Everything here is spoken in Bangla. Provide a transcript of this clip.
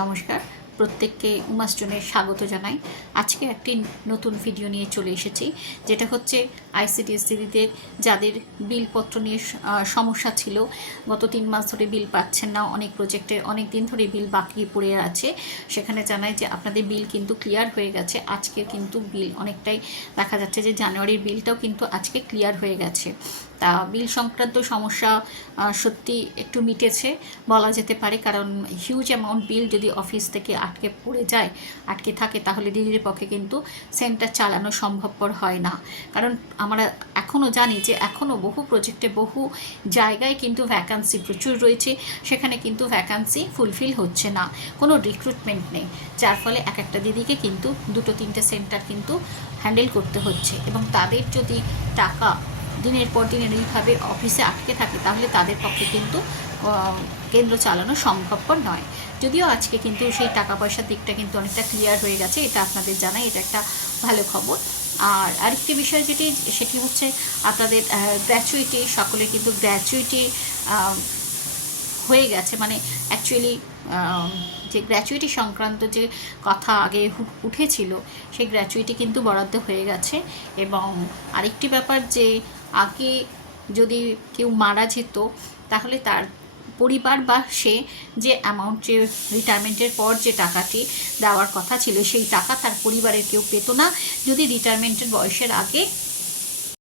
নমস্কার, প্রত্যেককে উমাসজনের স্বাগত জানাই। আজকে একটি নতুন ভিডিও নিয়ে চলে এসেছি, যেটা হচ্ছে আইসিডিএসদের যাদের বিলপত্র নিয়ে সমস্যা ছিল, গত 3 মাস ধরে বিল পাচ্ছেন না, অনেক প্রজেক্টের অনেক দিন ধরে বিল বাকি পড়ে আছে। সেখানে জানাই যে আপনাদের বিল কিন্তু ক্লিয়ার হয়ে গেছে। আজকে কিন্তু বিল অনেকটাই দেখা যাচ্ছে যে জানুয়ারির বিলটাও কিন্তু আজকে ক্লিয়ার হয়ে গেছে। তা বিল সংক্রান্ত সমস্যা সত্যি একটু মিটেছে বলা যেতে পারে, কারণ হিউজ অ্যামাউন্ট বিল যদি অফিস থেকে আটকে পড়ে যায়, আটকে থাকে, তাহলে দিদিদের পক্ষে কিন্তু সেন্টার চালানো সম্ভবপর হয় না। কারণ আমরা এখনও জানি যে এখনও বহু প্রজেক্টে বহু জায়গায় কিন্তু ভ্যাকান্সি প্রচুর রয়েছে, সেখানে কিন্তু ভ্যাকান্সি ফুলফিল হচ্ছে না, কোনো রিক্রুটমেন্ট নেই, যার ফলে এক একটা দিদিকে কিন্তু 2-3টে সেন্টার কিন্তু হ্যান্ডেল করতে হচ্ছে। এবং তাদের যদি টাকা দিনের পর দিন এইভাবে অফিসে আটকে থাকে, তাহলে তাদের পক্ষে কিন্তু কেন্দ্র চালানো সম্ভবপর নয়। যদিও আজকে কিন্তু সেই টাকা পয়সার দিকটা কিন্তু অনেকটা ক্লিয়ার হয়ে গেছে, এটা আপনাদের জানাই, এটা একটা ভালো খবর। আর আরেকটি বিষয় সেটি হচ্ছে আপনাদের গ্র্যাচুইটি, সকলে কিন্তু গ্র্যাচুইটি হয়ে গেছে, মানে অ্যাকচুয়ালি যে গ্র্যাচুইটি সংক্রান্ত যে কথা আগে উঠেছিল, সেই গ্র্যাচুইটি কিন্তু বরাদ্দ হয়ে গেছে। এবং আরেকটি ব্যাপার যে আগে যদি কেউ মারা যেত, তাহলে তার পরিবার বা সে যে অ্যামাউন্ট, যে রিটায়ারমেন্টের পর যে টাকাটি দেওয়ার কথা ছিল, সেই টাকা তার পরিবারের কেউ পেত না যদি রিটায়ারমেন্টের বয়সের আগে